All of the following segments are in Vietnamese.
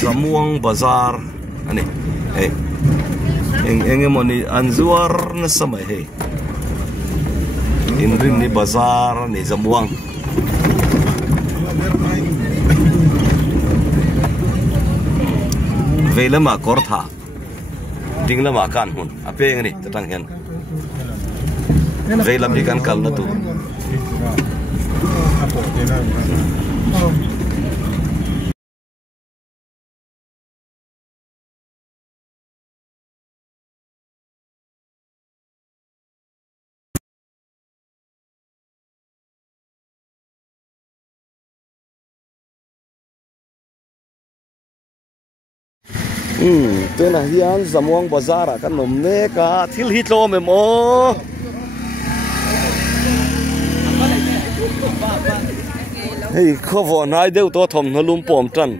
Zamuang Bazar ani hey enge moni anzuar na samay hey inrin ni bazar ni Zamuang vela ma kortha dingla ma kan hun ape ngani tatang hen vela bi kan kal na tu tên là hiền Zamuang Bazar à kan nom ne ka thil hit lo me mo hey khawo nai deu to thom na lum pom tran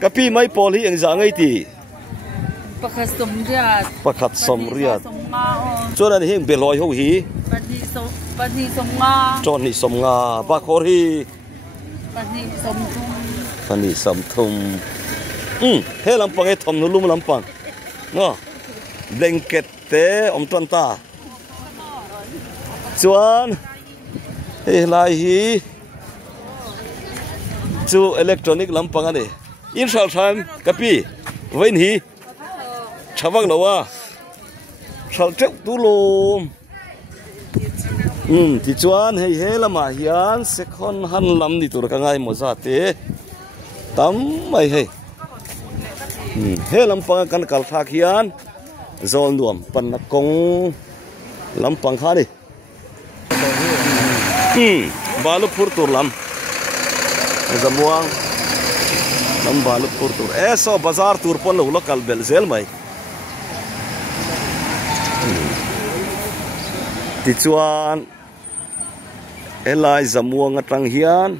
kapi mai pol hi eng za ngai ti pakhat som riat cho na hing beloi ho hi pani som nga chon ni som nga ba khor hi pani som thum he lampang e thom no lum lampang no blanket te om ton ta chuan he lai hi chu electronic lampang ani in shal time kapi vein hi chawang lawa shal chek tu lum ti chuan he lama hian second hand lam ni tur ka ngai mo za te tam mai he he lampang kan kal thak hian zol nuam pan na kong lampang kha ni balupur tur lam Zamuang lam balupur tur so bazar tur pon lo lokal belzel mai ti chuan elai Zamuang atang hian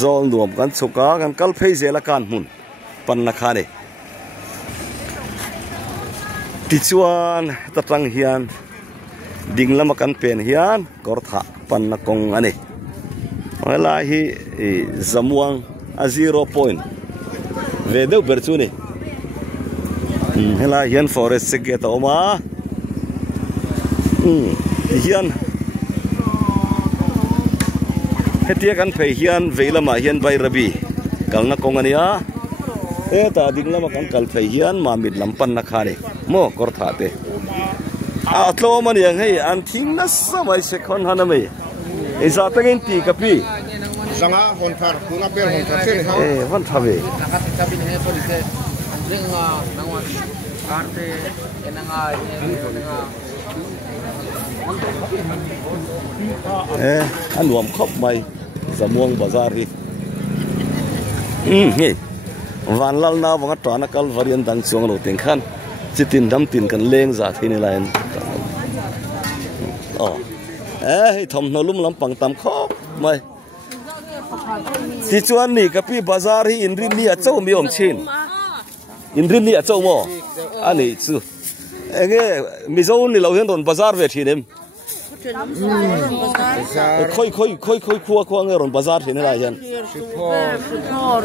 zol nuam kan chuka kan kal phei zela kan mun pan na kha ni ti chuan tatang hian dinglam kan pen hian kortha pan na kong ani wala hi Zamuang a 0 point ve deu berchu ni hela hian forest se get oma hian hetia kan phei hian veilama hian bai rabi kalna kong ania ta dinglam kan kal phei hian ma mit lampan na khani mo kortha te atlo man yang hei an thing na samai se khon haname e za tangin ti kapi sanga hon thar kuna ber hon thar se hon thabe kapi ne police andrenga nangwa arte enanga an nuam khop mai Zamuang Bazar hi he van lal na wanga tana kal varian dang chuang lo teng khan chitin dam tin kan leng za thini lain hei thom no lum lampang tam khop mai ti chuan ni kapi bazar hi inrin ni a chau mi om chin inrin ni a chau mo ani chu enge mizo ni lo hian don bazar ve thinem khoi khua nge ron bazar thine la hian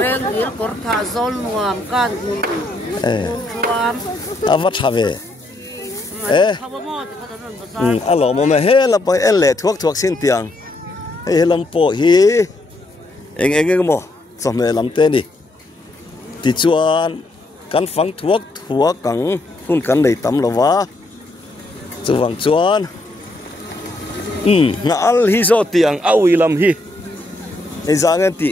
reng il kortha zol nuam kan avat thave alo mo me he la pai ele thuak sin tiang he lam po hi eng mo chome lam te ni ti chuan kan phang thuak kang hun kan nei tam lova chuwang chuan na al hi zo tiang awi lam hi e zangen ti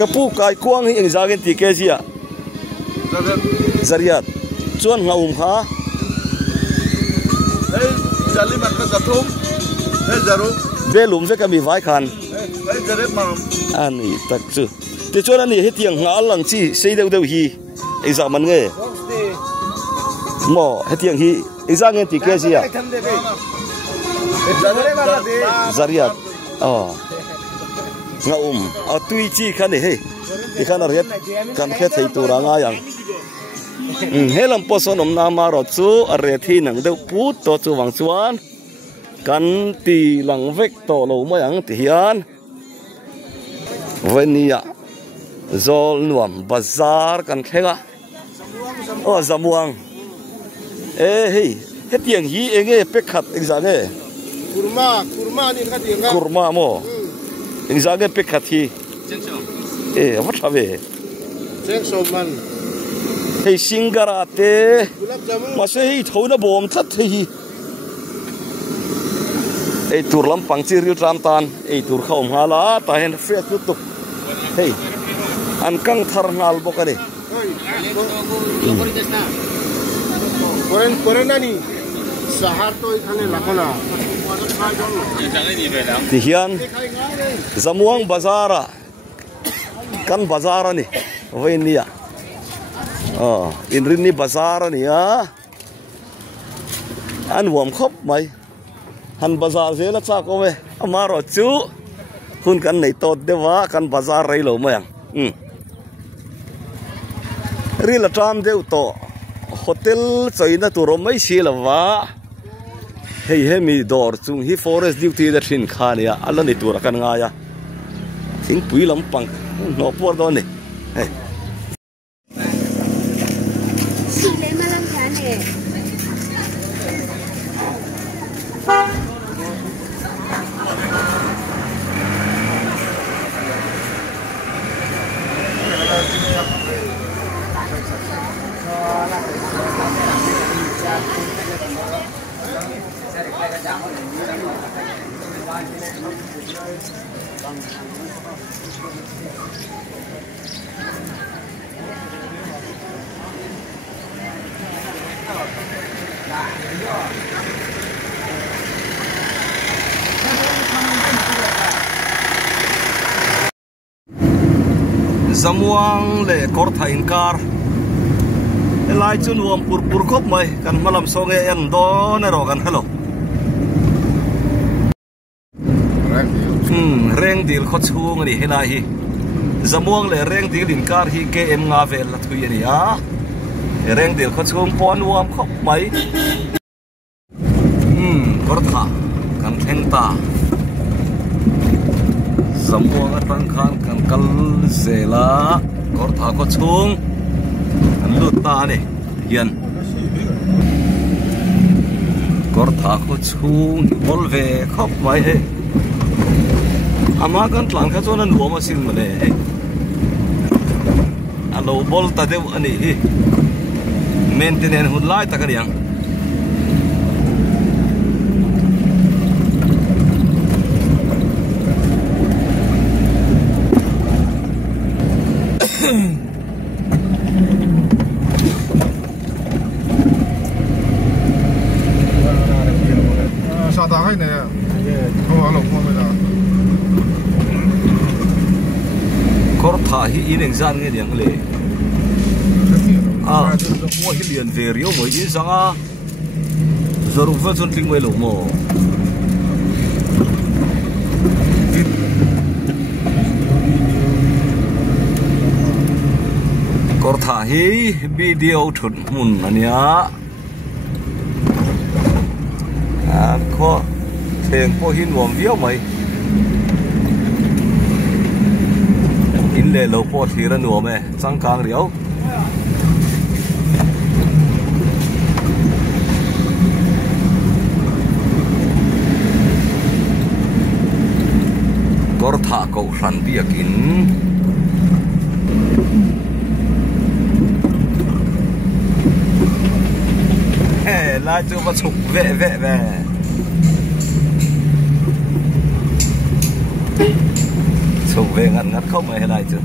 kapu kai kuang hi eng zangen ti ke sia zariat chuan ngaum kha hey jali man ka gathum hey zaru belum ve kami vai khan hey jaret mam ani tak chu ti chuan ani hi tiang nga lang chi sei deu hi e za man nge mo he tiang hi e zangen ti ke sia zariat ngaum atui chi khan he ti khan riat kan khe thei tu ranga yang helam poson om nama ro chu are thi nang deu put to chu wang chuan kan ti lang vek to lo ma yang ti hian venia zol nuam bazar kan khenga o zamuang hei hetiang hi enge pekhat exame kurma ni ka dinga kurma mo exame pekhat hi what have cheng soman hei singara te gulab jamun mase hi thona bom that hi ei tur lampang chi ril tram tan ei tur khom hala ta hen fe tu tu hei an kang thar ngal bokani koren nani sahar to ikhane lakona ti hian zamuang bazara kan bazara ni venia in rinni bazara ni an wom khop mai han bazar zela cha ko me amaro chu hun kan nei tot dewa kan bazar rei lo mayang rila tram deu to hotel choina turo mai silawa hei hemi dor chung hi forest duty da thin khania alani tur kan nga ya thing pui lampang no por do ni hei sile malam khane zamuang le kortha inkar elai chu nuam pur khop mai kan malam songe en do ne ro kan hello reng dil kho chung ni helai hi zamuang le reng dil inkar hi km nga vel la thui ni a reng dil kho chung pon nuam khop mai kortha kan theng ta zamuang atang khan kan kal zela kortha ko chung an lut ta ni hian kortha ko chung bol ve khop mai he ama kan tlang kha chona nuam a sing mane he alo bol ta deu ani hi maintenance hun lai ta kan yang sa ta hai ne ho alo ko me da kortha hi in exam nge diang le mo hi lian ve rio mo in sanga zaru va chon ting mai lo mo kortha hi video thut mun ania kho theng po hin wom viau mai in le lo po thira nuam e changkang riau kortha ko hran biakin la chu va chuk ve chuk ve ngắt không ai lại chứ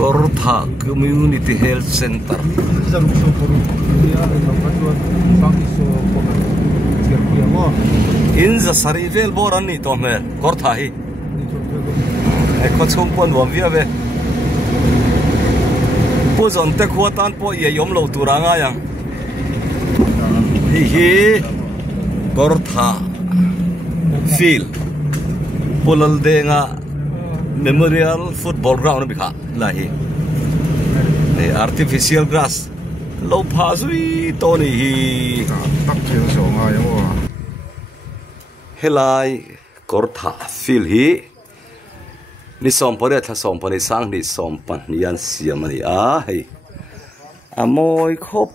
Kortha Community Health Center. In the Sarivel Borani Tomer, Kortha hi. Eko chung pon wam via ve. ผู้สนเตขัวตันปอยยมโลตุรางายังฮิกอร์ธาฟิลพูลเดงาเมโมเรียลฟุตบอลกราวน์บิค่ะลาฮีนี่ artificial grass โลพาซุยตัวนี้ฮีตักเที่ยวสองอ่ะยังว่าเฮลายกอร์ธาฟิลฮีนี่สอมพอได้ถ้าสอมพอได้สร้างนี่สอมปันยันเสียมันนี่เฮ้ยมวยครบ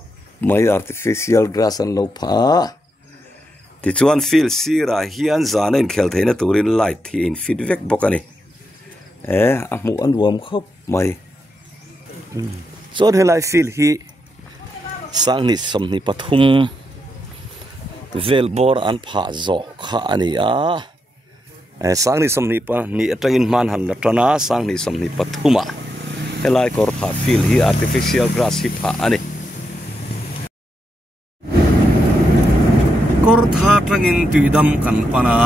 ไม่ artificial grass อันโลพาที่ชวนฟิลซีราเฮียนจานอินเคลเทนตัวรินไลท์ที่อินฟีดแบ็กบอกกันนี่มูอันรวมครบไม่ส่วนเฮลายฟิลฮีสร้างนี่สมนี่ปฐุมเวลบอร์อันผาจอกข้านี่สร้างนี่สมนี่ปะนี่ตระกินมันหันลัตนาสร้างนี่สมนี่ปฐุมเฮลายกอร์ธาฟิลฮี artificial grass ฮิผาอันนี้กอร์ธาตระกินตุยดำกันปนา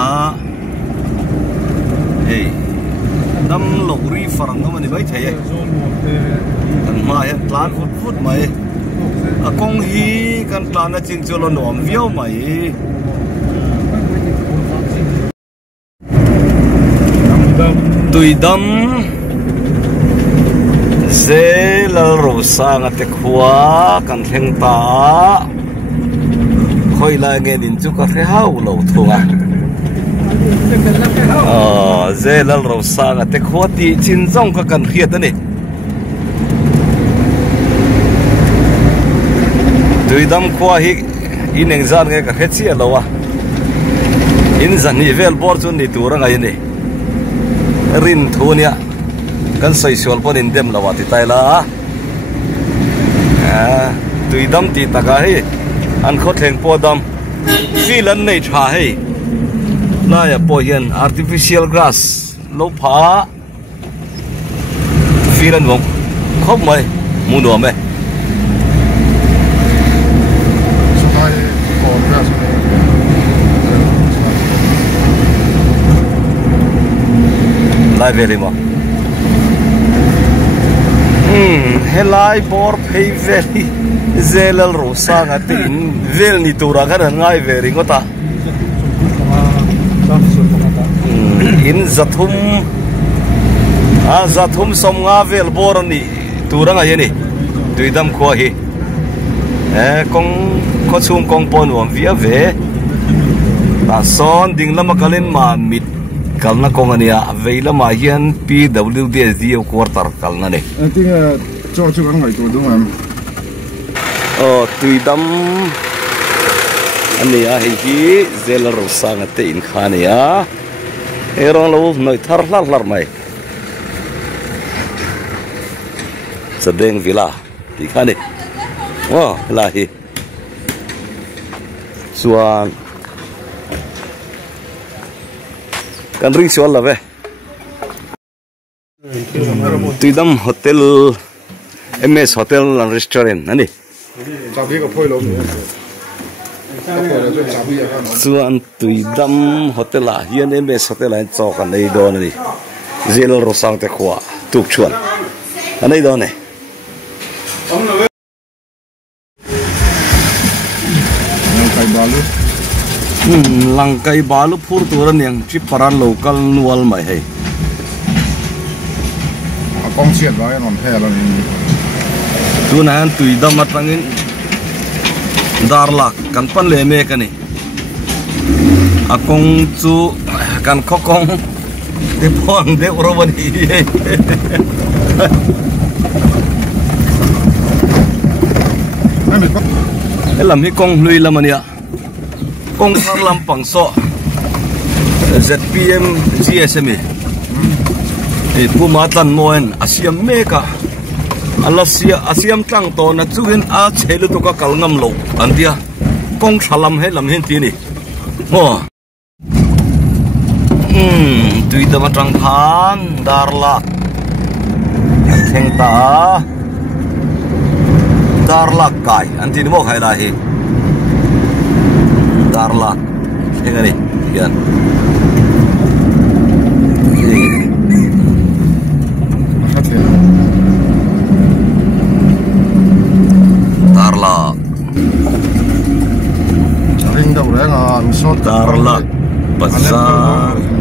ดำหลอกรีฟรังก็มันไม่ใช่กันมาเห็นปลาฟุดไหมกงฮีกันปลาน่ะจริงจวนหนอมเวียวไหมตุยดำเซลล์รูสางเตขวากันเทงตาคอยลายเงินดินจุกเท้าเหล่าทุ่งเซลล์รูสางเตขวาตีจินจ้องก็กันเขียดนี่ตุยดำขวาฮิอินเองจานเงก็เฮ็ดเสียแล้ววะอินจันนี่เวลบอร์จุนนี่ตัวรังไงนี่รินทูเนี่ยกันใส่ชวลปนินเต็มแล้ววะที่ไตละตุยดำตีตะกาให้อันเขาแทงปอดำฟิลันในชาให้น่าจะปอยเห็น artificial grass ลบผาฟิลันวงครบไหมมูนัวไหมสุดท้ายกอร์ธาไล่เวลิมาเฮลายบอร์เพย์เวลีเซลล์รูสางตินเวลนี่ตัวรักกันง่ายเวริงก็ตาอินจัตุมจัตุมสมงาเวลบอร์นี่ตัวรักอะไรนี่ตุยดำขวาฮีกงข้อชุมกงปนวมวิเวตาซอนดิ่งละมักเล่นมามิดกัลนักกงอันนี้เวลามาเฮียน PWDSD ควอร์ตาร์กัลนั่นเองที่จ่อจุกันไงตัวดูมันตุยดำอันนี้ฮีเซลล์รูสางเตอินขานี่รองเราหน่อยทาร์ลาร์ลาร์ไหมแสดงวิลาที่ขานี่ว้าลาฮีส่วนกันรีชวลละเว้ตุยดำโฮเทล MS Hotel and Restaurantนั่นนี่จับพี่กับพ่อยลมส่วนตุยดำโฮเทลเฮียน MS Hotel อันจอกันในดอนนี่เจลล์รสังเตขวาตุกชวนอันในดอนนี่ลังไก่บาลุพูดตัวนั้นยังชิปารันโลกัลนัวลไม่ให้กองเชียดไว้นอนแพ้แล้วนี่ตัวนั้นตุยดำมาตั้งอินดาร์ลักกันปันเลเมกันนี่กงจูกันข้อกงเดพอนเดอรวันนี้ลำนี้กงลุยลำมันเนี่ยกงทางลำปังโซ ZPM GSME ผู้มาตันมวยอาเซียมเมกะอาเซียมตั้งโตนะจุกินอาเชลุตุกะกัลงำโลอันเดียกงฉลามให้ลำเห็นทีนี่โอ้ตุยตะมาจังพานดาร์ลักเทงตาดาร์ลักไก่อันที่นี่บอกให้ได้ดาร์ลักเห็นกันนี่ยัน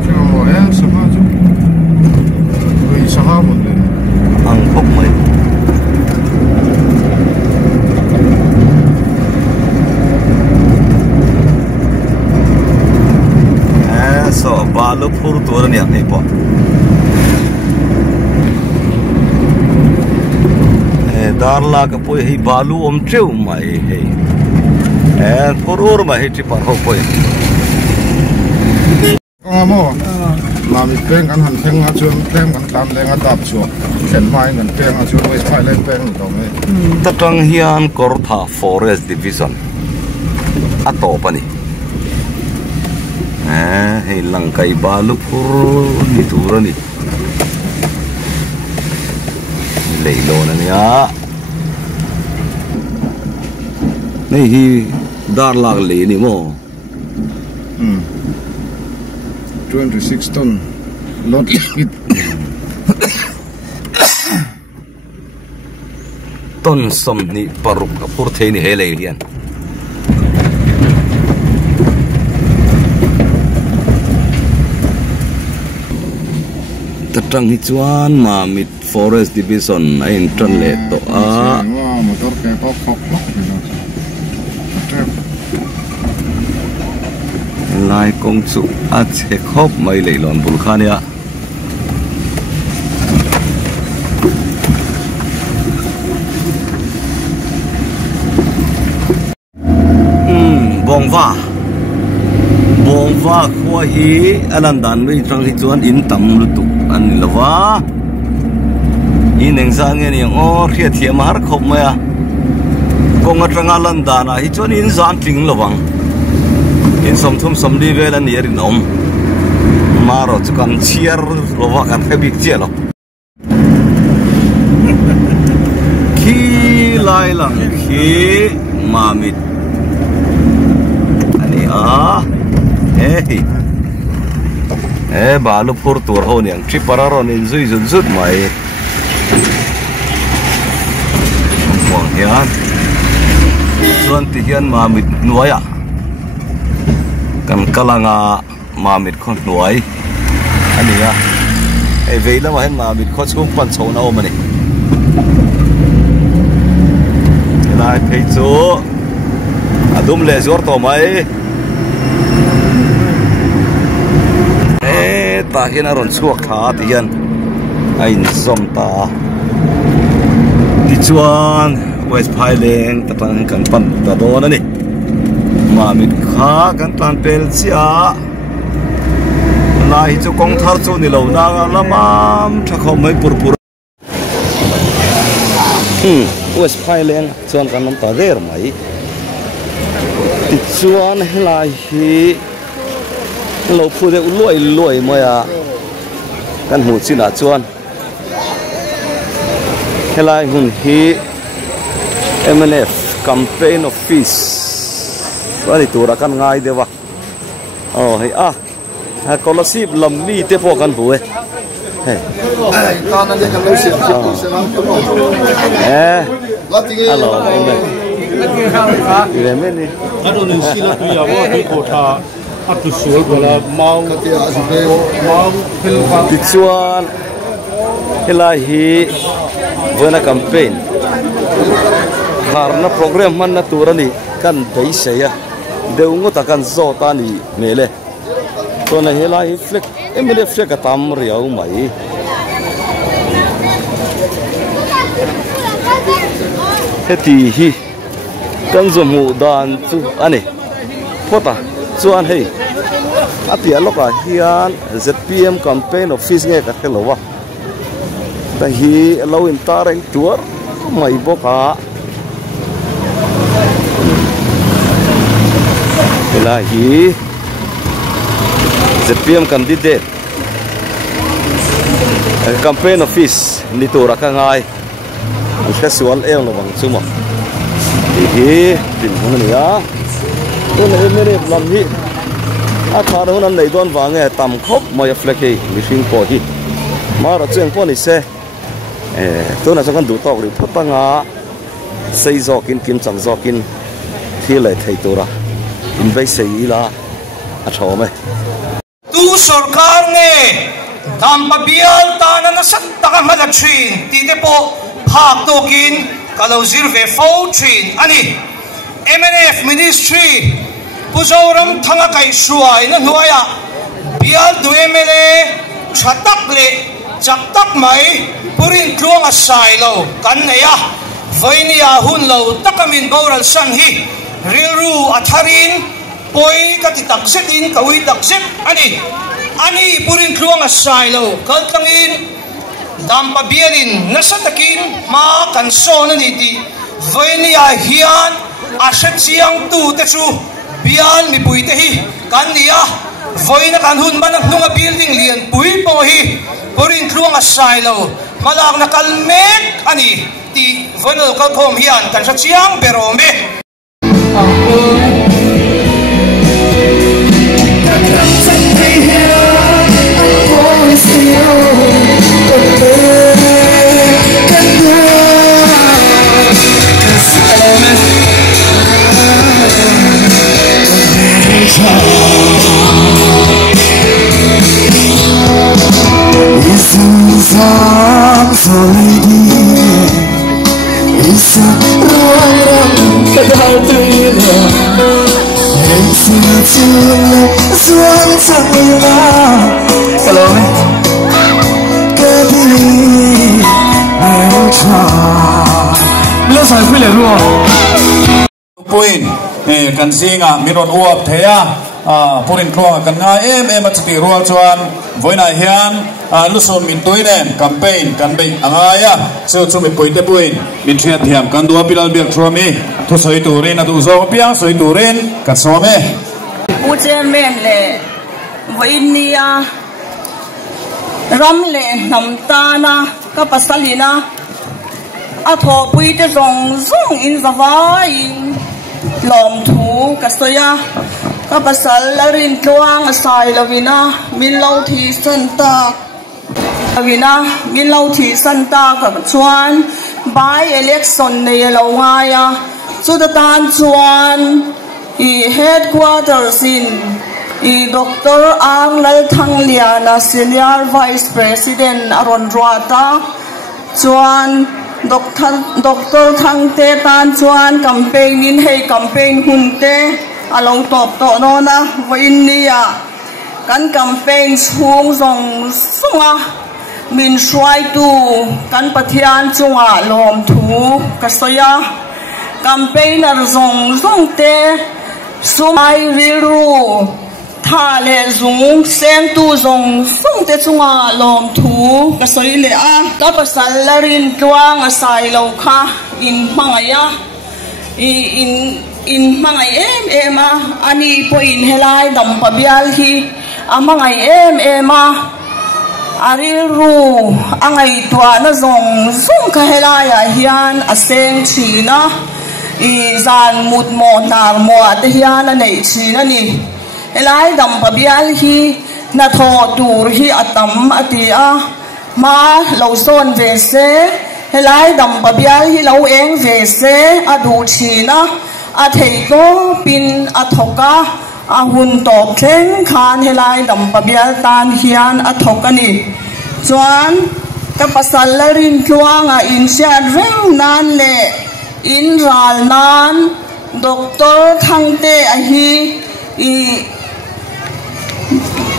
Chúng mồi á, sao hả chú? Vì sao hả một đấy? Ăn không mấy. So balu pur turun yang ni po. Darla ka po hi balu treu mai he. Purur mai hi tipar ho po. Mo. Mà mình quen ăn hẳn phèn ngã chuông, quen ăn tam lên ngã đạp chuột, khen mai ngân phèn ngã chuông với phải lên phèn được không? Tatang hian Kortha Forest Division. Ato pa ni. Hei langkai balu pur ni turun ni. Leilo na niya. Nei hi darlag le ni mo. 26 ton. Lot it. Ton som ni paruk kapur the ni hele lian. Tatang hichuan Mamit Forest Division ain tran le to a motor ke kok lai kong chu a che khop mai leilon bul khania bongwa khua hi alandan mai trang hi chuan in tam lu tu an lawa in engzang nge ni o khia thiam har khop maya konga tanga landana hi chuan in zam ting lawang in somthum somdi velan yerin om maro chukan chiar lowa kan khebik chelo khi lai lang khi Mamit ani balu pur tur ho ni ang tripararon in zui zut mai wang hian chuan ti hian Mamit nuaya kan kalanga Mamit khon nuai ania veila ma hen Mamit kho chung pan chona o mani lai phei chu adum le zor to mai ta hian aron chuak tha tian ain som ta ti chuan West Phaileng tatang kan pan ta don ani Mamit kha kan tan pel chia lai chu kong thar chu ni lo na lamam tha kho mai pur West Phaileng chuan kan nam ta der mai ti chuan helai hi lo phu de loi moya kan hu china chuan helai hun hi MNF campaign office ani tura kan ngai dewa hei scholarship lam mi te po kan hu hei Con anh kan lo sim hello meni ado ni sila tu ya wa ki kota atu sul wala mau pelwa tichuan helai hi vena campaign harna program man na turani kan dei seya deungo ta kan zo ta ni mele to na helai flex emele flex atam riau mai heti hi kan zomu dan chu ani phota chuan hei apia loka hian ZPM campaign office nge ka helowa ta hi lo in tareng tour mai boka ilahi ZPM candidate campaign office ni tura ka ngai casual el lo bang chuma hi tin mun ni ya to ne mere lam hi a thar hunan nei don wange tam khop mai flek hi mishing po hi mara cheng po ni se to na sakan du tok ri photanga sei zokin kim chang zokin thi le thei tura in vai sei la a thome tu sarkar nge dam pabial tanan na sat taka malatrin ti te po phak tokin kalau zirve fo trin ani MNF ministry puzoram thanga kai suai na nuaya bial du MLA chatak le chaktak mai purin tluang asai lo kan neya voinia hun lo takamin boral san hi rilru atharin poi ka ti takset in kawi takset ani purin tluang asai lo kaltangin dampa bialin nasatakin ma kanson ni ti voinia hian asat siang tu te chu bial mi pui te hi kan nia voina kan hun manak nunga building lian pui po hi purin tluang asai lo malak na kalmek ani ti voinal kalkhom hian kan sa siang berome Point kan singa miron uap thea purin klong kan nga em achti rual chuan voina hian luson min tuinen campaign kan bei angaya so chumi poite point min thia thiam kan dua pilal biak thromi thu soi turin atu zo pia soi turin kan some uchen men le voinia ram le namtana ka pasalina atho puite zong zong in zawai lom thu kastoya ka pasal larin tluang asai lovina min lo thi santa lovina min lo thi santa ka chuan by election nei lo ngaya chu da tan chuan I headquarters in Dr. Ang Lal Thang Liana Senior Vice President Aron Ruata chuan Dr. Thang Te Tan chuan campaign in hey campaign hunte along top to no na voinia kan campaign chung zong sunga min shwai tu kan pathian chunga lom thu kasoya campaigner zong te sumai riru tha le zung seng tu zong te chunga lom thu kasoi le a ta pasal larin tuang asai lo kha in mangaya in mangai em a ani po in helai dam pabial hi amangai em a aril ru angai tua na zong ka helaya hian aseng china I zan mut mo nar mo at hian nei china ni helai dam pabial hi na tho tur hi atam atia ma lo son ve se helai dam pabial hi lo eng ve se adu china a thei ko pin athoka a hun top theng khan helai dam pabial tan hian athokani chuan ka pasal larin tluanga in sia reng nan le in ral nan Dr. Thang Te a hi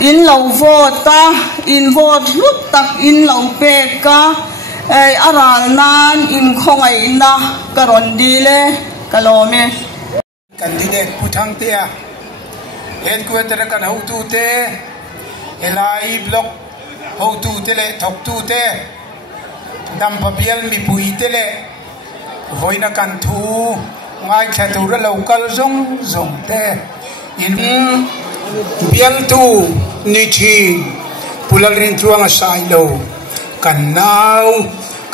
in lo vota in vote lut tak in lo pe ka aral nan in khongai na karon dile kalome candidate Puthang Te headquarter kan ho tu te elai block ho tu te le thok tu te dam pabial mi pui te le voina kan thu ngai khatu ra local zong te in bial tu ni thi pulal rin chuang asai lo kan nau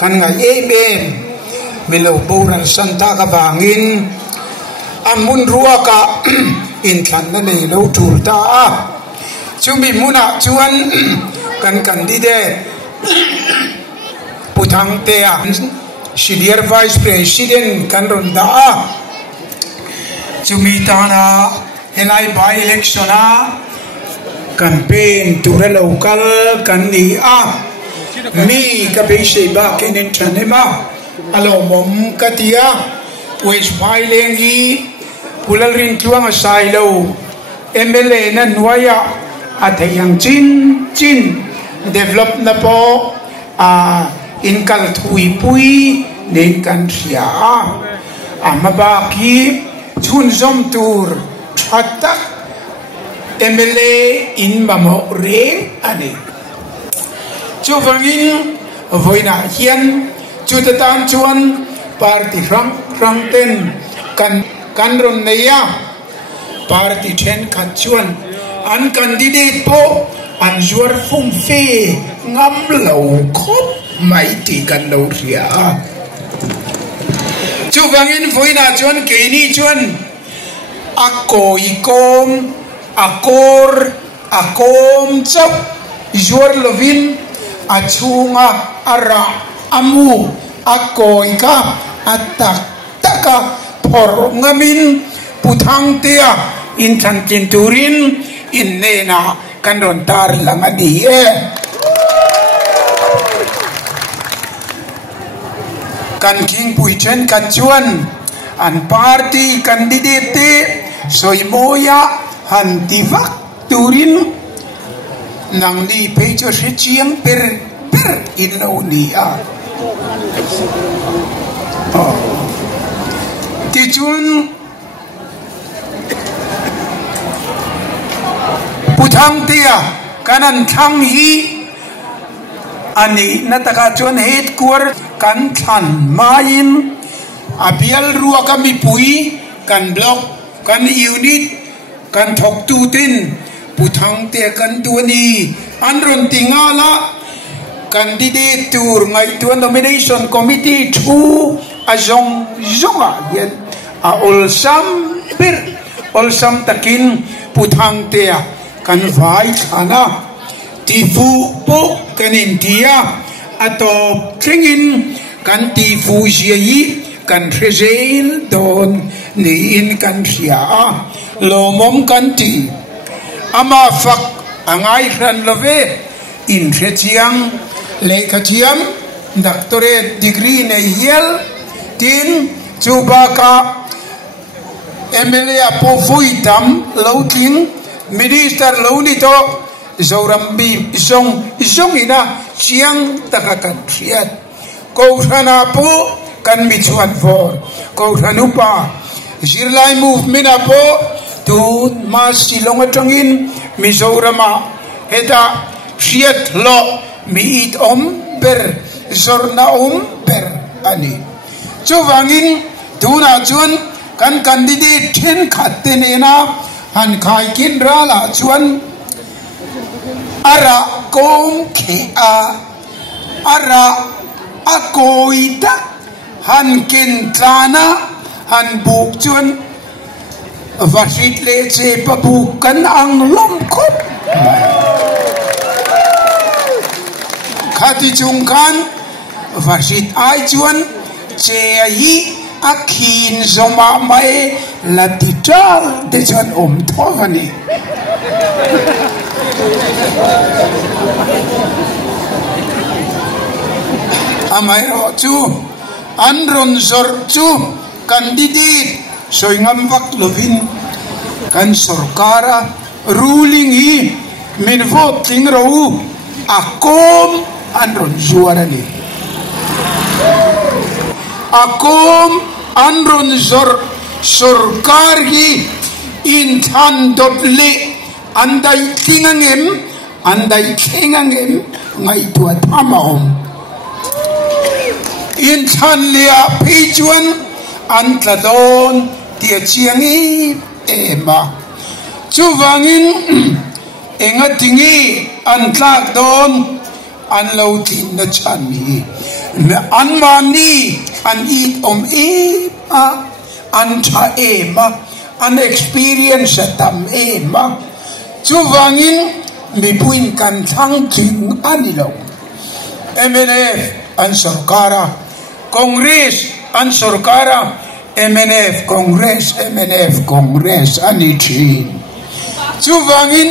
kan ngai ben melo boran santa ka bangin amun ruaka in than na nei lo tur ta chumi muna chuan kan candidate Puthang Te Senior Vice President kan ronda chumi ta na helai by election a campaign tura local kan ni a mi ka be she ba kenin chanema alo mom katia wes filing hi pulal rin tuang sai lo MLA na nuaya atayang chin develop na po inkal thui pui nen kan ria amabaki chun zom tur thatak MLA in mamo re ani chu wangin voina hian chu tatan chuan party rang ten kan ron neya party ten khat chuan an candidate po an zuar phung fe ngam lo khop mai ti kan lo ria chu wangin voina chuan ke ni chuan akoi kom akom chap zuar lovin achunga ara amu akoi ka atak taka por ngamin puthang tia in thantin turin in nena kanron tar langadi kan king puichen kan chuan an party candidate soimoya han divak turin nang ni pecho shi chiang per in lo ni a ti chun puthang tia kanan thang hi ani nataka chun het kur kan than main abial ruwa kami pui kan block kan unit kan thok tu tin puthang te kan tu ni anron tingala candidate tur ngai tu nomination committee thu azong zonga yen a olsam takin puthang te kan vai khana tifu po kanin tia atop tringin kan tifu ji kan rezel don ni in kan ria lomom kan ti ama fak angai ran love in rechiang lekhachiam doctorate degree ne hiel tin chubaka MLA apo fuitam lautin minister launi to zorambi isong ina siang takakan triat ko thana po kan michuan for ko thanupa zirlai movement apo tu mas silong atangin mizorama heta siat lo miit ber zorna ber ani chuwangin tuna chuan kan candidate ten khatenena han khai kin rala chuan ara kom ke ara akoita han kin tlana han buk chuan vasit le che pabuk kan ang lom khop khati chung kan vasit ai chuan che hi akhin zoma mai latital de chuan thawani amai ro chu anron zor chu candidate soingam vak lovin kan sarkara ruling hi min vote ting ro akom anron zuarani akom anron zor sarkar hi in than dotle andai tingangem ngai tua thamahom in than lia pichuan antladon tia chiangi ema chuwangin engatingi antlak don anlautin na chani na anmani an eat anta ema an experience tam ema chuwangin mipuin kan thangking anilo MNF an sarkara Congress an sarkara MNF Congress ani thin chu wangin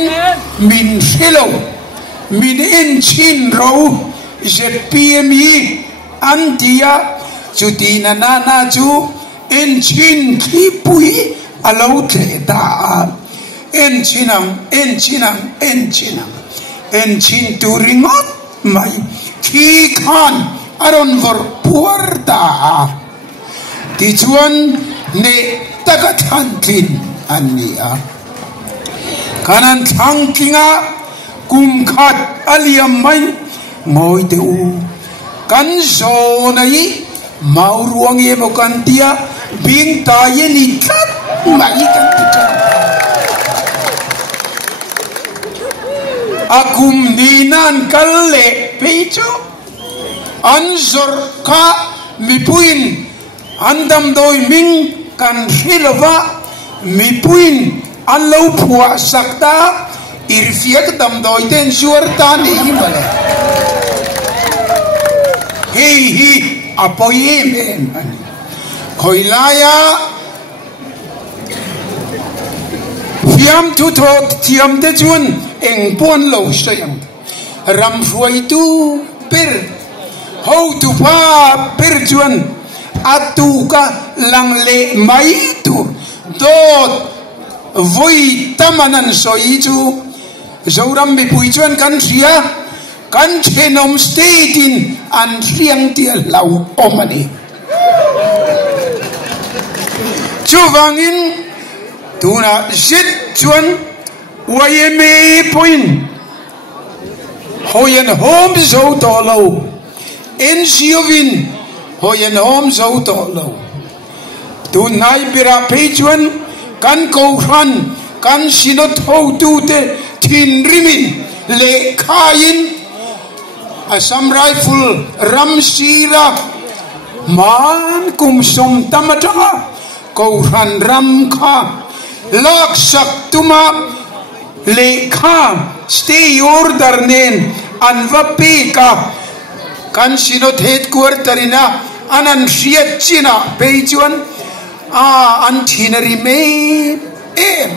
min hello min in chin ro ZPME antia chu ti na chu in chin khi pui alo the da en chinang en chin turingot mai khi khan aron vor puarda ti chuan ne tagathan tin ania kanan thang kinga kum khat aliam mai ngoi te u kan so nai mau ruang ye mo kan tia bing ta ye ni tat mai kan ti akum ninan kalle pecho anzor ka mi puin andam doi ming kan hilova mi puin allo phua sakta irfiak dam doi ten suar ta ni male hi apoye men khoilaya fiam tu thot thiam te chun eng pon lo sayang ram ruai tu per ho tu pa per chuan atu ka lang le mai tu dot voi tamanan soi chu zoram mi pui chuan kan ria kan chenom state in an riang tia lau omani chu wangin tuna zit chuan wayeme point hoyen hom zo to lo en siovin hoyen hom zo to lo tu nai bira pe chuan kan ko khan kan sinot ho tu te thin rimin le khain asam rifle ram sira man kum som tamata ko khan ram kha lak sak tuma le kha stay order nen anva pe ka kan sinot headquarter ina anan riat china pe chuan antinary me em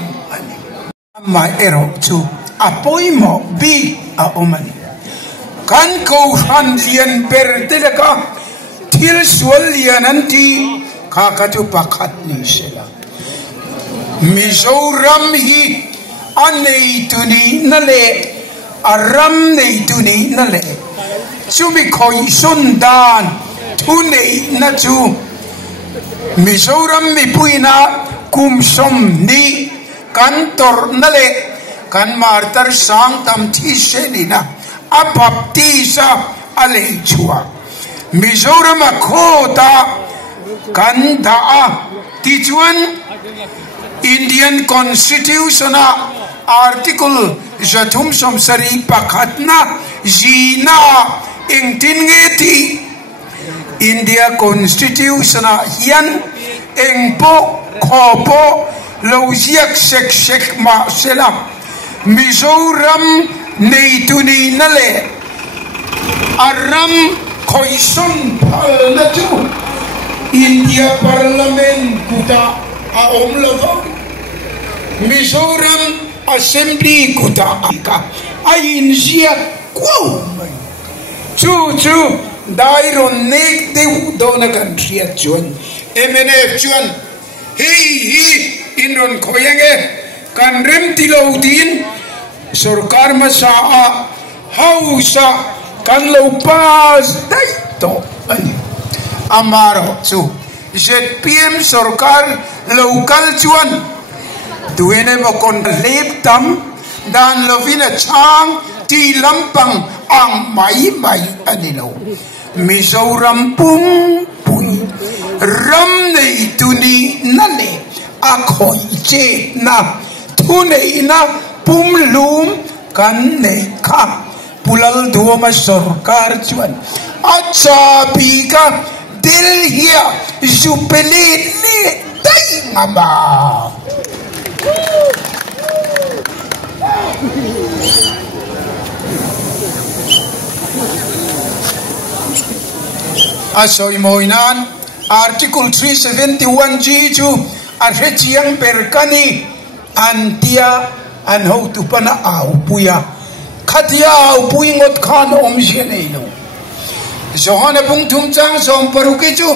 my ero chu apoimo bi a omani kan ko han lian per teleka thil sual lian anti kha ka chu pakhat ni sela mizoram hi anei tuni nale aram nei tuni nale chumi khoi sundan thu nei na chu mizoram mi puina kum som ni kan tor nale kan martar sang tam thi senina abaptisa ale chua mizoram khota kan da tichuan Indian Constitution article jathum somsari pakhatna jina engtin ngeti India Constitution hian engpo khopo lojiak sek ma selam mizoram neituni nale aram khoison phal na chu India Parliament kuta a omlovo mizoram assembly kuta ka ain zia ko chu dairon nek de dona kan tria chuan MNF chuan hi inron khoyenge kan rem tilodin sarkar ma sa hausa kan lo pas dai to ani amaro chu ZPM sarkar local chuan tuene mo kon lep tam dan lovina chang ti lampang ang mai anilo mizoram pum pui ram nei tuni nane akhoi che na thunei na pum lum kan nei kha pulal duoma sarkar chuan acha bika dil hia jupeli ni dai ngaba asoy moinan article 371 G2 arhechiang perkani antia an ho tu pana au puya khatia au pui ngot khan om je nei lo Johana bung thum chang som paru ke chu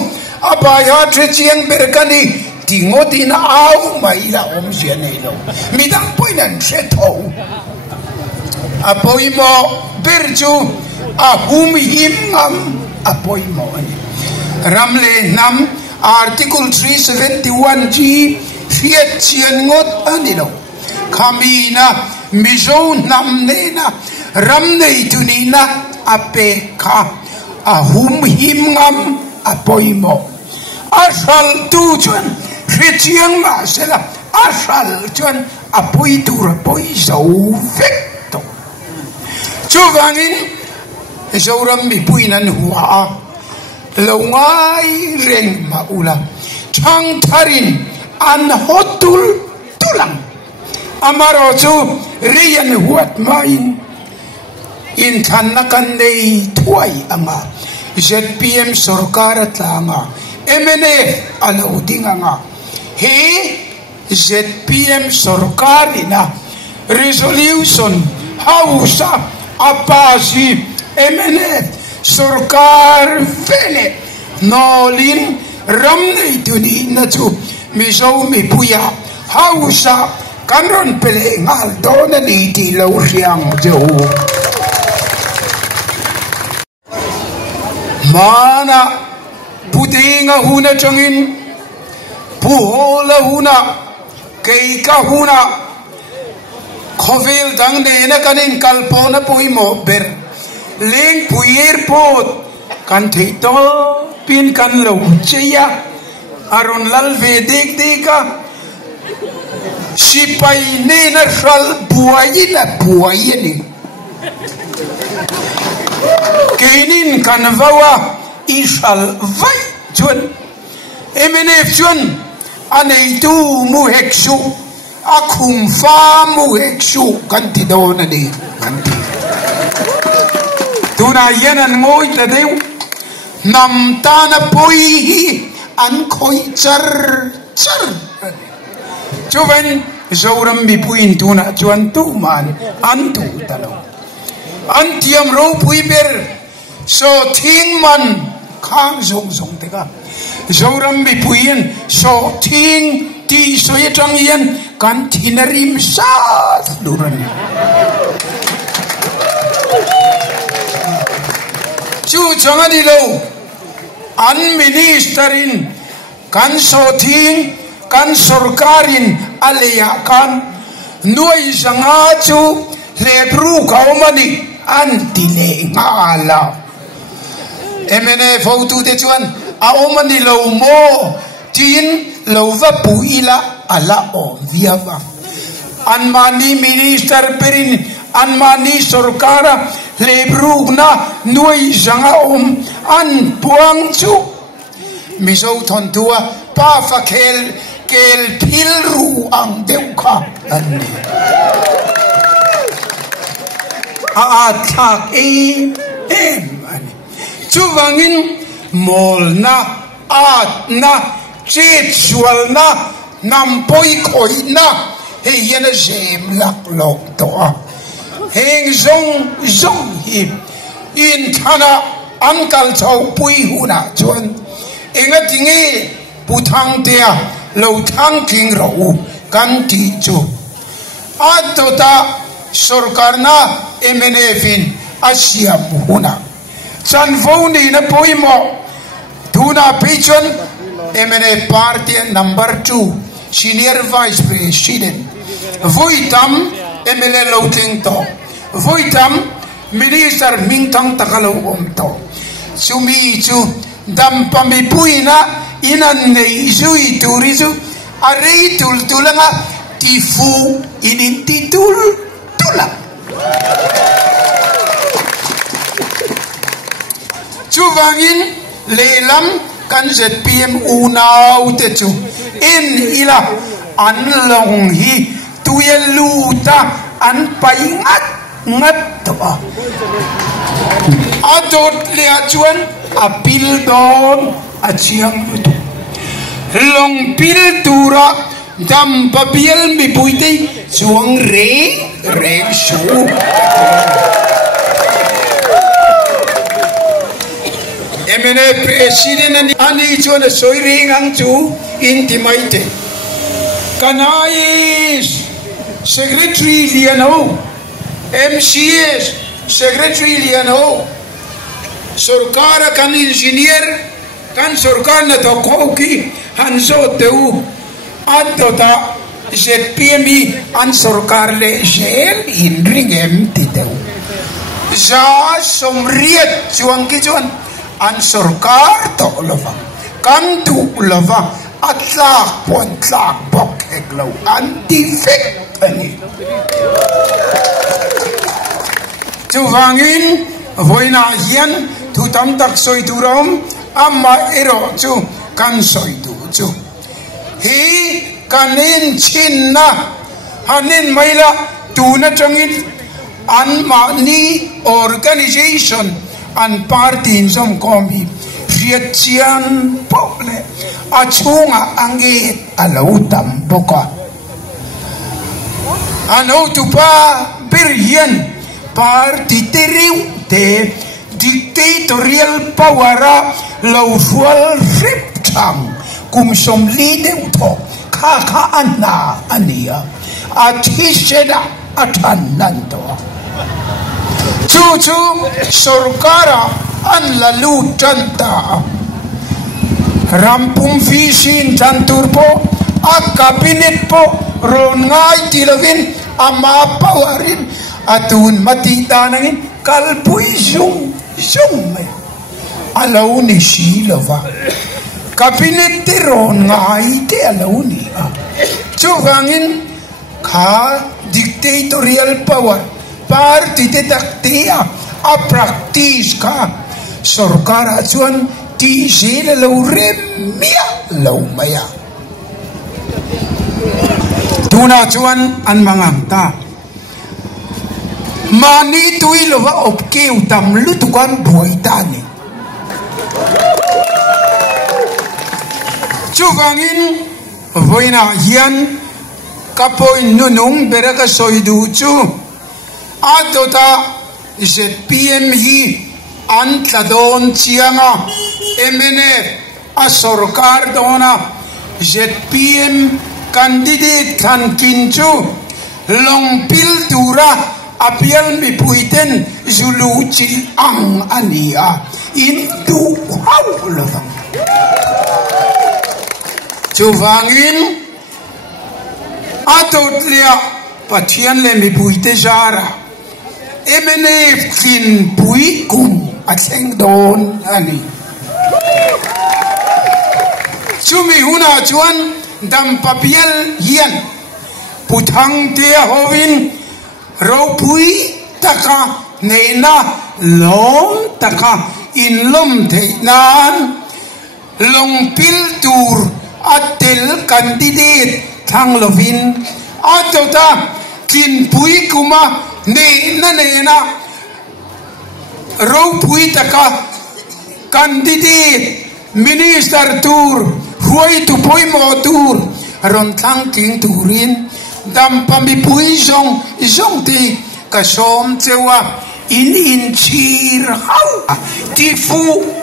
abaya tre chiang berkani tingotin au mai la om je nei lo midang poinan tre tho apoi mo berju ahum him ngam apoi mo ani ramle nam article 371G fiat chian ngot ani lo kamina mizo nam nena ram nei tunina ape kha ahum him ngam apoi mo asal tu chuan fiat chiang ma sela asal chuan apoi tur apoi zo fek to chuwangin zoram mi puinan huwa lo ngai reng maula chang tharin an hotul tulang amaro chu rian huat main in thanakan nei thuai anga ZPM sarkar tlanga MNA alo dinganga he ZPM sarkarina resolution hausa apasi MNA sarkar vele nolin ramnei tuni na chu mizo mi puya hausa kanron pele ngal dona ni ti lo riang jo mana putinga huna changin puhola huna keika huna khovel dang de na kanin kalpona pui mo ber leng puyer pot kan theito pin kan lo cheya aron lal ve dek deka sipai ne na ral buayini keinin kan vawa ishal vai chun MNF chun anei tu mu heksu akhum fa mu heksu kan ti dona de kan ti tuna yenan ngoi ta deu nam ta na poi hi an khoi char chuven zoram bi puin tuna chuan tu man an tu talo an tiam ro pui ber so thing man khang zong te ka zoram bi puin so thing ti so ye tang yen kan thinarim sa duran chu changani lo an ministerin kan so thing kan sarkarin aleya kan nuai zanga chu lebru kaumani antile ngala MNA fotu de chuan a omani lo mo tin lo va puila ala o viava anmani minister perin anmani sarkara lebru na nuai zanga an puang chu mizo thon tua pa fa kel pil ru ang deu kha ani a thak em ani chuwangin molna atna chitsualna nampoi khoina he yana jem lak lok to heng zong hi in thana ankal chau pui huna chuan enga tingi puthang tia lo thang king ro kan ti chu atota sarkarna MNA fin asia huna chan voni na poimo tuna pichon MNA party number 2 senior vice president voitam MLA loting to voitam minister mingtang takalo to sumi chu dam pami puina inan nei zui turizu arei tulanga tifu inin titul tula chuwangin lelam kan ZPM unau te chu in ila an long hi tuyeluta an paingat ngat to adot le achuan apil don achiang tu long pil tura dam pabial mi puite chuang re su MNA president ani chuan soi ring ang chu intimate kanais secretary liano MCS secretary liano sarkar kan engineer kan sarkar na to koki hanso teu adota ZPMI an sarkar le shel in ringem titeu za somriet chuang ki chuan an sarkar to lova kan tu lova atlak pon tlak bok eklo anti-fake ani chuwangin voina hian thu tam tak soi tu rom amma ero chu kan soi tu chu hi kanin chinna hanin maila tu na changin an ma ni organization an party in some komi riachian pole achunga ange alautam boka ano tu pa birhian party teriu te dictatorial power lo fual riptang kum som lideu to kaka anna ania atisheda atananto Cucu sarkara an lalu canta rampung visin cantur po ak kabinet po ron ngai tilawin ama pawarin atun mati tanangin kalpui sung alaw ni silava kabinet ti ron ngai ti alaw ni cuvangin ka dictatorial power party te taktia a practice ka sarkar chuan ti sila lo remia lo maya tuna chuan an manganta mani tui lova opke utam lutukan buaitani chuvangin voina hian kapoin nunung beraka soidu chu adota ZPM hi antladon chianga MNF a sarkar dona ZPM candidate kan kinchu long pil dura apial mi puiten zulu chil ang ania intu haula chuvangin atot lia pathian le mi puite jara MNF kin pui kum atseng don ani chumi huna chuan dam papial hian puthang te hovin ro pui taka neina lom taka in lom the nan long pil tur atel candidate thang lovin atota kin pui kuma neina ro pui taka candidate minister tur huai tu poi mo tur ron thang king turin dam pami pui zong ti ka som chewa in chir hau ti fu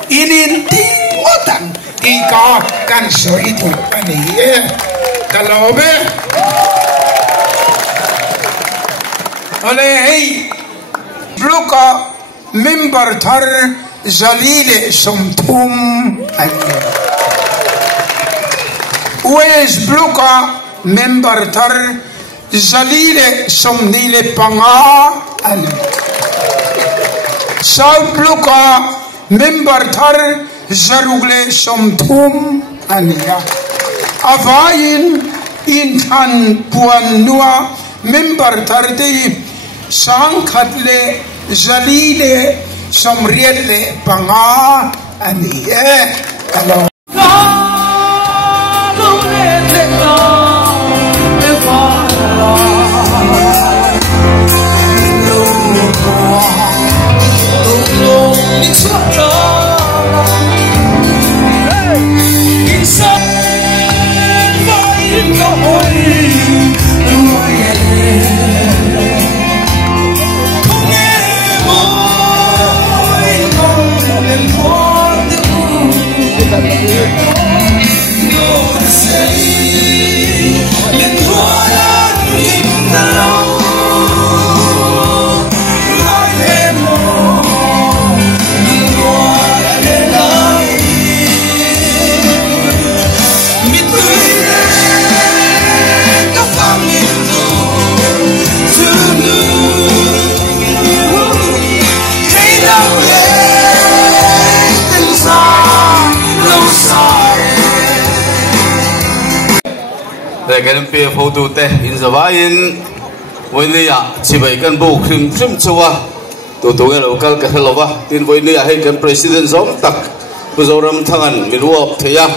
in ti otan ti ka kan so itu ani kalobe ale hey bloka member thar zalile somthum Wes bloka member thar zalile somnile panga al South bloka member thar zarugle somthum ania avain inhan puan nuwa member thar te sang khatle zalile somriele panga ania kalau Inside, fighting the whole để cái pe photo te in zavain với này à chỉ vậy cái bộ phim chua tụi cái local cái hello va tin với này hay cái president giống tắc bây giờ làm thằng mình uop thế ya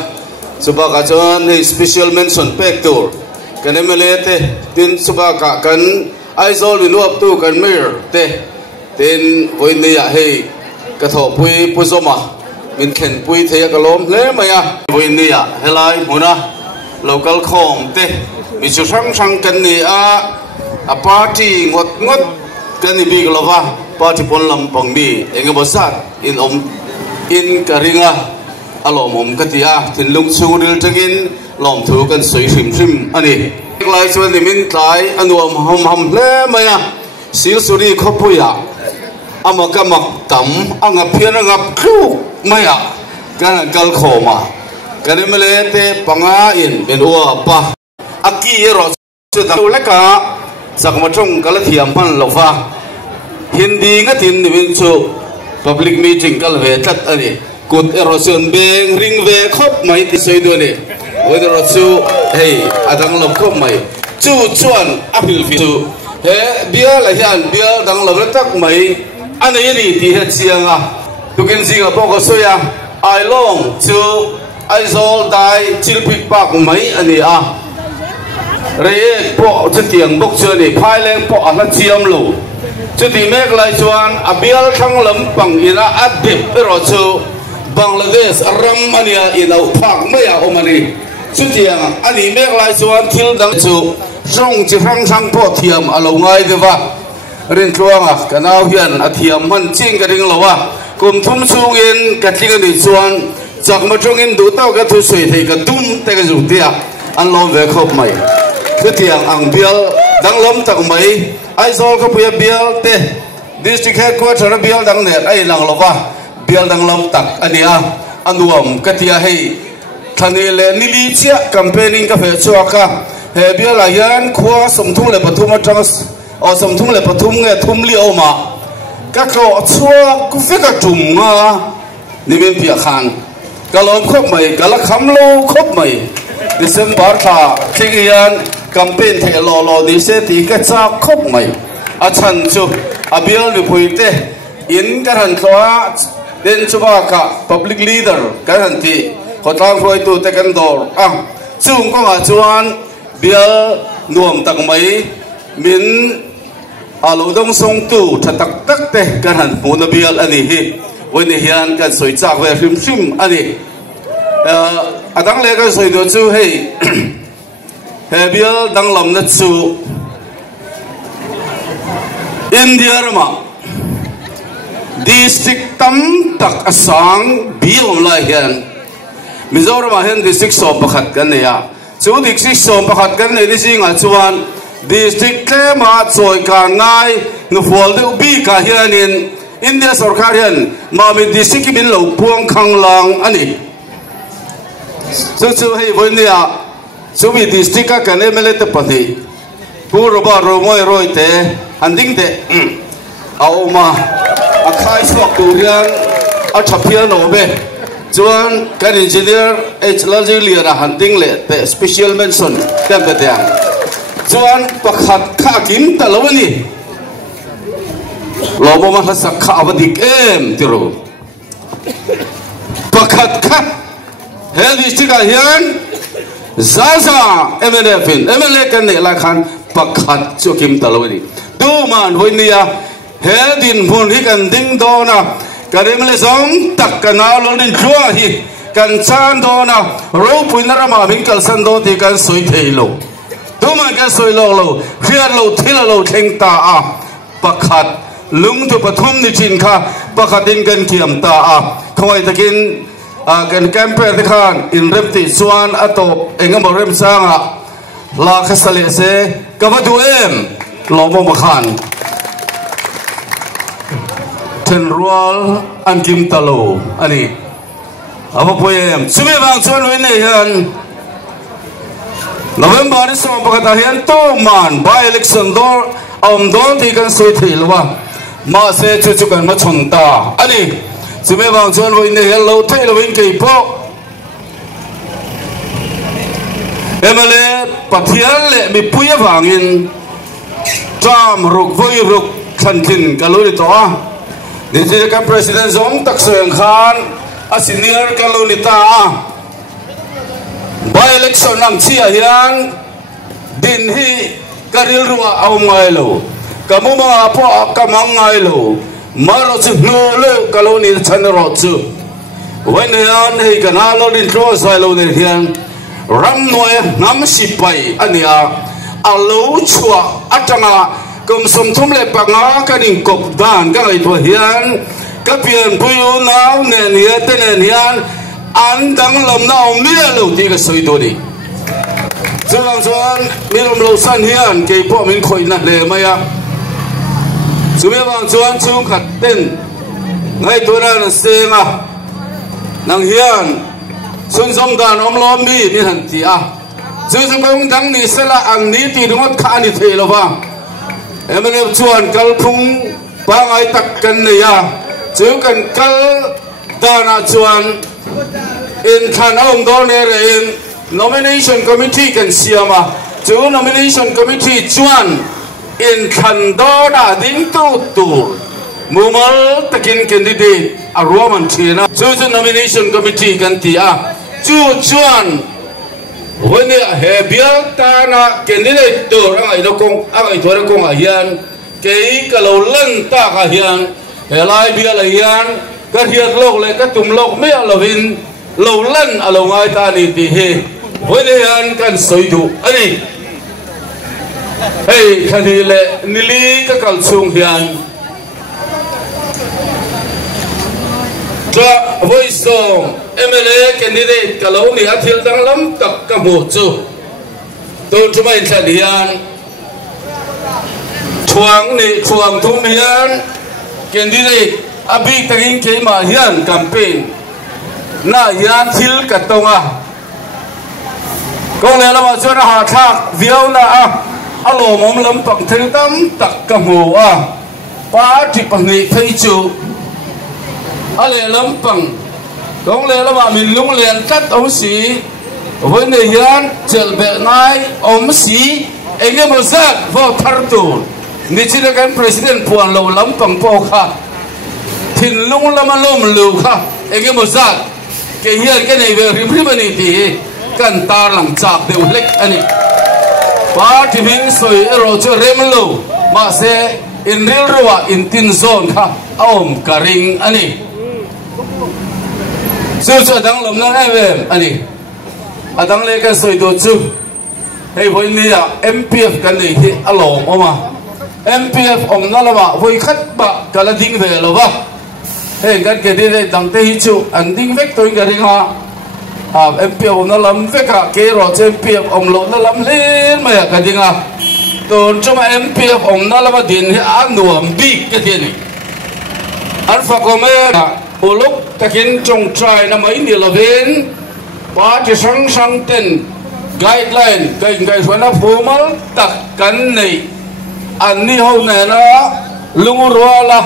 suba cả chọn hay special mention pek tour cái này mới lệ tin suba cả cái aizol mình uop tu cái mirror te tin với này hay cái thọ pui zoma mình khen pui thế cái lom lẽ mà ya với này helai muna local com te mình chú sang cái này a party ngot cái này bị cái lova party pon lam pang mi engem bosat in karinga alom katia tin lung chungil tagin lom thu kan soi rim ani lai chuan ni min tlai anuam hom hle maya sil suri khopuya amakamak tam anga phian anga khu maya kan kal khoma kanimele te panga in benua pa aki ro chu ta leka sakmathong kala thiam pan lova hindi ngatin ni min chu public meeting kal ve tat ani kut erosion beng ring ve khop mai ti sei do ni whether chu hey adang lom khop mai chu chuan apil fi chu he bia la hian bia dang lom tak mai ani ni ti he chianga tukin jinga poko soya ai long chu aizol dai chilpit pak mai ani a re po chu tiang bok chu ni phai leng po ala chiam lo chu ti mek lai chuan abial thang lam pang ina adip ro chu Bangladesh ram ania inau phak maya omani chu tiang ani mek lai chuan thil dang chu rong chi rang sang po thiam alo ngai dewa rin tluanga kanau hian athiam man ching ka ring lowa kum thum chungin katling ani chuan chakma chungin du tau ka thu sui thei ka tum te ka zu tia an lom ve khop mai chu tiang ang bial dang lom tak mai aizol ka puya bial te district headquarter bial dang net ai lang lowa bial dang lom tak ania anuam katia hei thanile nili chia campaigning ka fe chuaka he bial a yan khwa somthung le pathum atang o somthung le pathum nge thum li oma ka ko chua ku fe ka tum nga ni ben pia khan ka lom khop mai ka la kham lo khop mai December tha thigian campaign the lo ni se ti ka cha khop mai a chan chu a bial ni phuite in ka han thwa den chuba ka public leader ka han ti khotang phoi tu te kan dor a chung ko ma chuan bial nuam tak mai min alo dong song tu thatak tak te kan han pu na bial ani hi wani hian kan soi chak ve rim ani adang le ka soi do chu hei he bial dang lam na chu India rama district tam tak asang biom lai hian Mizoram hian district so pakhat kan ya chu district so pakhat kan nei ni singa chuan district klema choi ka ngai nu fol de bi ka hianin India sarkar hian mami district min lo puang khang lang ani chu hei voinia chu bi district ka kan emele te pathi puro ba ro moi roi te handing te auma akhai swak tu rian a thapia no be chuan kan engineer h laji liara handing le te special mention tem be te chuan pakhat kha kim talawani lobo ma hasak kha abadik em tiro pakhat kha he district a hian zaza MLA kan ne la khan pakhat chu kim talawani tu man hoinia he din phun hi kan ding dona karim le zong tak kana lo din thua hi kan chan dona ro puinara ma min kal san do ti kan soi theilo tu man kan soi lo khiar lo thila lo theng ta a pakhat lung tu pathum ni chin kha pakhatin kan thiam ta a khoi takin kan camper te khan in rep ti chuan atop engam rem sanga la khasale se kawadu em lomo makhan ten rual an kim talo ani apa poem sumi bang chuan win hian November ni so pakata hian to man by election dor don ti kan soi thilwa ma se chu kan ma chonta ani sumi bang chuan win hian lo thailo win ke po MLA pathian le mi puya wangin tram ruk voi ruk khantin kalori to Diji kan Presiden Zong Tak Seng Khan a senior kalori ta by election nang chia hian din hi karil ruwa au ngai lo kamu ma po kamang ngai lo maro chu no lo kaloni chan ro chu when hian hei kana lo din tro sai lo ne hian ram noe ngam si pai ania alo chua atanga kum som thum le panga kaning kop dan ka ai to hian ka pian puyu nau ne nia te ne hian an dang lam na om mi lo ti ka soi do ni chuang chuan mi rom lo san hian ke po min khoi na le maya chumi wang chuan chung khat ten ngai to na senga nang hian sun som dan om lom mi ni han ti a chu chu bang dang ni sela ang ni ti ngot kha ni the lo wa emene chuan kal phung pa ngai tak kan ne ya chu kan kal dana chuan in khan ong do ne re in nomination committee kan siama chu nomination committee chuan in khan do da ding tu mumal takin candidate a roman thina chu nomination committee kan ti a chu chuan when he bial ta na candidate to rangai do kong ai thore kong a hian ke kalo lan ta ka hian helai bial a hian ka hiat lok le ka tum lok me alovin lo lan alo ngai ta ni ti he when hian kan soidu ani hey khani le nili ka kal chung hian tra voice song MLA candidate kaloni athil dang lam tak ka mu chu ton chumai than hian thuang thum hian candidate abi takin ke ma hian campaign na hian thil ka tonga kong le lama chuan ha thak viau na alo mom lam pak thil tam tak ka mu pa thi pahni thei chu ale lam pang kong le lama min lung len tat om si với này hian chel be nai om si enge mozak vo thar tu ni chi kan president puan lo lam pang po kha thin lung lama lom lu kha enge mozak ke hian ke nei ve rim rim ani ti kan tar lang chak de lek ani pa ti min soi ero cho rem lo ma se in real ruwa in tin zone kha om karing ani chu dang lom na em ani adang le kan soi do chu hei voi ni ya MPF kan nei hi alom oma MPF om na lawa voi khat ba kala ding ve lo ba hei kan ke di le dang te hi chu an ding vek toi ga ring ha MPF om na lam vek ka ke ro che MPF om lo na lam len ma ya ka ding a ton chuma MPF om na lawa din hi anuam bi ke ti ni alfa kome uluk takin chung try na mai ni lovin pa ti sang ten guideline kai suana formal tak kan nei an ni ho na na lungu rola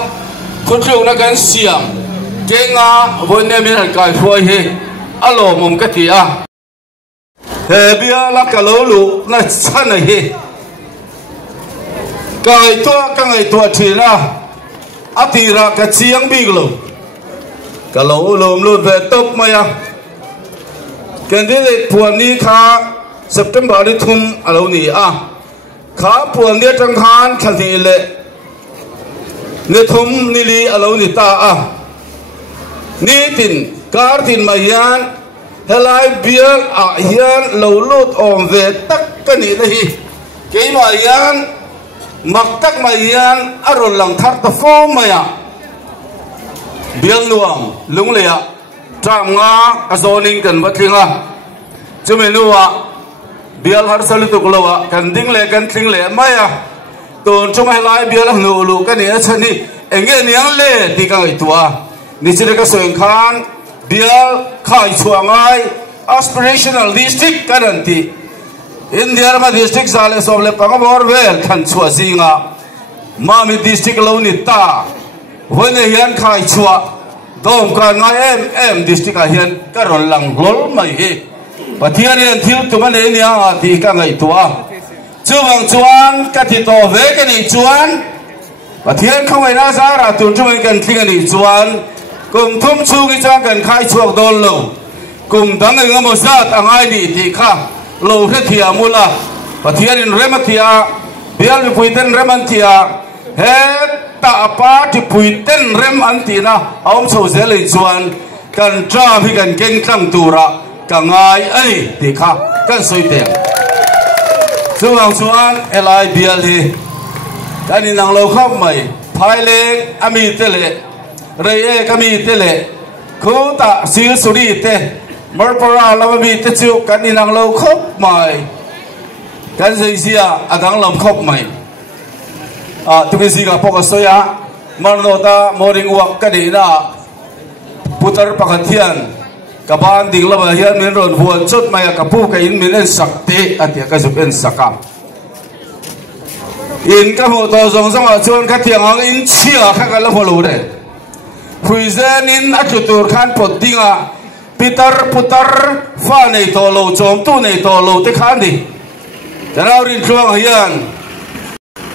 khutlu na kan siam kenga vonne min kai phoi he alo mum ka ti a he bia la kalolu na chana he kai to thina atira ka chiang biglo kalau lom lut ve top maya candidate puan ni kha September ni thum alo ni kha puan ni tang khan khali le ni thum ni li alo ni ta ni tin kar tin mayan helai bial hian lo lut om ve tak ka ni hi ke mayan mak tak mayan arol lang thar ta fo maya bial nuam lung le ya tram nga azoning kan watlinga chumenuwa bial har salu tuklowa kan ding le kan tling le maya ton chuma lai bial nu lu kan ni achani enge niang le ti ka ngai tua ni chire ka soeng khan bial khai chuangai aspirational district karanti India ma district sale soble pangabor wel khan chua zinga mami district lo ni ta hone hian khai chua dom kan ngai em district a hian karol lang lol mai he pathian in thil tuma nei nia ti ka ngai tua chuwang chuan ka ti to ve ka ni chuan pathian không ai na sa ra tun chuan kan thing ani chuan kum thum chu ki cha kan khai chuak dol lo kum dang nga mo sa tangai ni ti kha lo he thia mula pathian in rematia bial mi puiten remantia he ta pa ti puiten rem antina aum so zelei chuan kan tra hi kan keng tlang tura ka ngai ai ti kha kan soi te chuang chuan elai bial hi kan in ang lo khap mai phai le ami te le rei e kami te le khu ta sil suri te mar para lawami te chu kan in ang lo khap mai kan sei sia adang lam khop mai tuki si ka poka soya marnota morning walk ka di na putar pakathian kaban ding laba hian min ron huan chot mai ka pu ka in min en sakte atia ka zup en saka in ka mo to zong zong a chuan ka tiang ang in chia kha ka la holo de huizen in atutur khan pot dinga pitar putar fa nei to lo chom tu nei to lo te khan di Janau rin chuang hiyan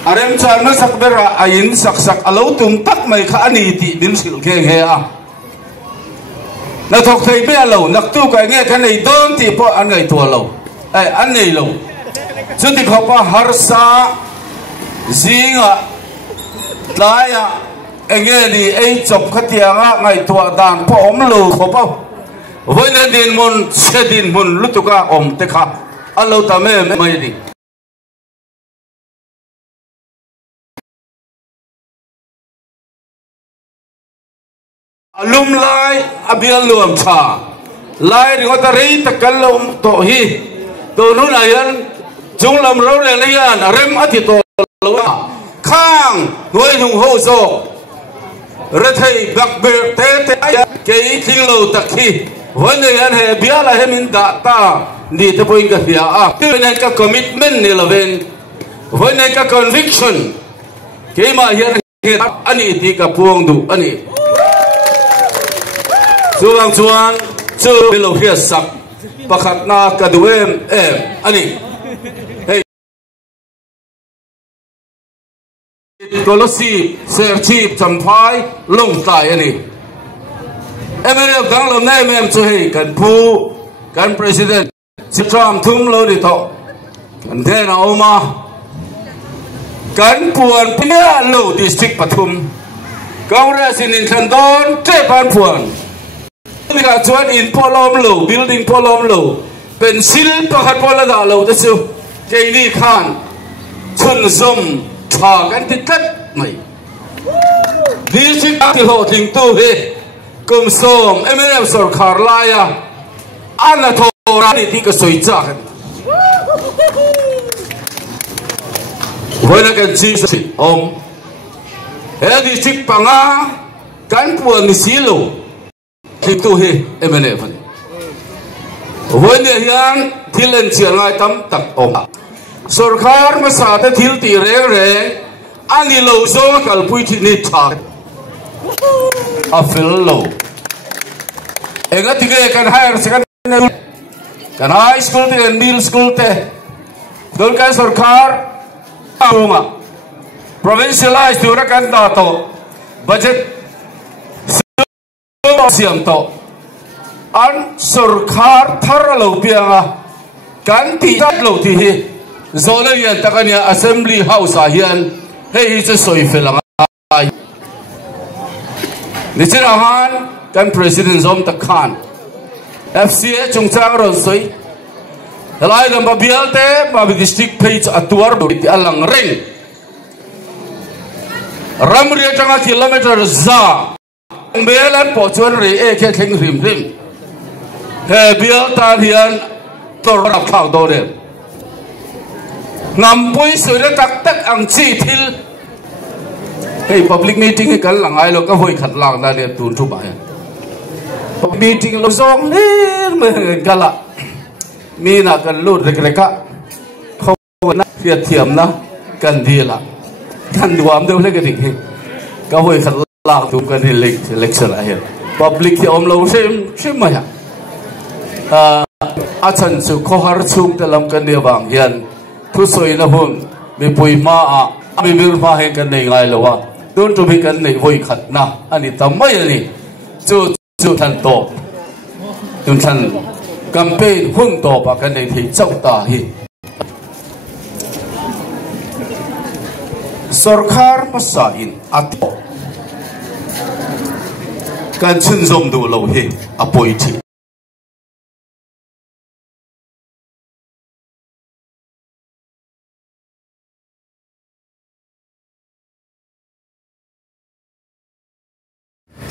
arem chan na sakbera ayin saksak alo tum tak mai kha ani ti din sil kheng he a na thok thei be alo nak tu ka nge kan nei don ti po an ngai tu alo ai an nei lo chu ti khopa har sa zinga tlaya enge ni ei chop khatianga ngai tu dan po om lo khopa voina din mon sedin mun lutuka om te kha alo ta me mai di alum lai abial luam cha lai ringota rei takalum to hi to nu na yan junglam ro le le yan rem ati to lo khang noi hung ho so re thei bak ber te te ke thing lo takhi wan ne yan he biala he min da ta ni te poin ka hia a te ne ka commitment ni loven wan ne ka conviction ke ma hian ani ti ka puang du ani chuang chuan chu belo hia sak pakhat na ka duem em ani hey kolosi ser chip champhai long tai ani emere dang lo nai mem chu hei kan pu kan president Trump thum lo ni to kan the na oma kan puan pia lo district Pathum Congress in Thandon te pan puan ni ka chuan in polom lo building polom lo pencil pakhat pola da lo te chu ke ni khan chun zum tha kan ti kat mai district ti ho thing tu he kum som MNF sarkar la ya ana tho ra ni ti ka soi cha kan hoina kan chi si om he district panga kan puan ni silo tu he MNF hoina hian thilen chiangai tam tak om sarkar ma sa te thil ti reng reng ani lo zo kal pui thi ni tha a fil lo enga tige kan higher secondary kan high school te and middle school te dol ka sarkar aunga provincialized tu ra kan da to budget siam to an sarkar thar lo pianga kan ti tat lo ti hi zona yan takania assembly house a hian hei chu soi felang ai ni chirahan kan president zom ta khan FCA chungchang ron soi helai dam babialte ba district page atuar do ti alang reng ramria tanga kilometer za belan po chuan ri e khe theng rim rim he bial ta hian tor rap khau do de ngam pui soi le tak tak ang chi thil hey public meeting ke kal langai lo ka hoi khat lang na le tun thu ba public meeting lo zong le me gala mi na kan lut rek reka kho na fiat thiam na kan dila kan duam de le ka dik ka hoi khat lang tu kan election a he public ki om lo sem sem ma ya achan chu khohar chung telam kan ne wang hian thu soi na hun mi pui ma a mi bir ma hen kan nei ngai lowa don tu bi kan nei voi khat na ani tamai ni chu than to tun than campaign hun to pa kan nei thei chau ta hi sarkar pasa in ato kan chun zom du lo hi apoi thi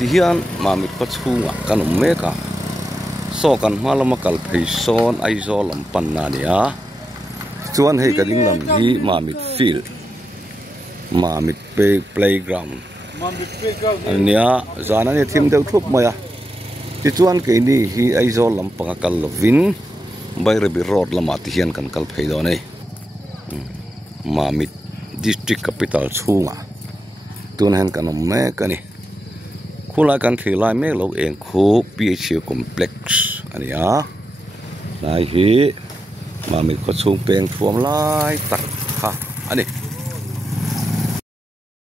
tihian mami pachunga kanum meka so kan hmalama kal phei son aizo lam panna nia chuan hei kading lam hi mamit field mamit playground ania zana ne thim deuh thup maya ti chuan ke ni hi aizo lam panga kal lovin Bairabi road lama tihian kan kal phei do nei mamit district capital chunga tun han kanum meka ni khulai kan thilai mek lo eng khu PHU complex ania nai hi mamit ko chung peng thuam lai tak ha ani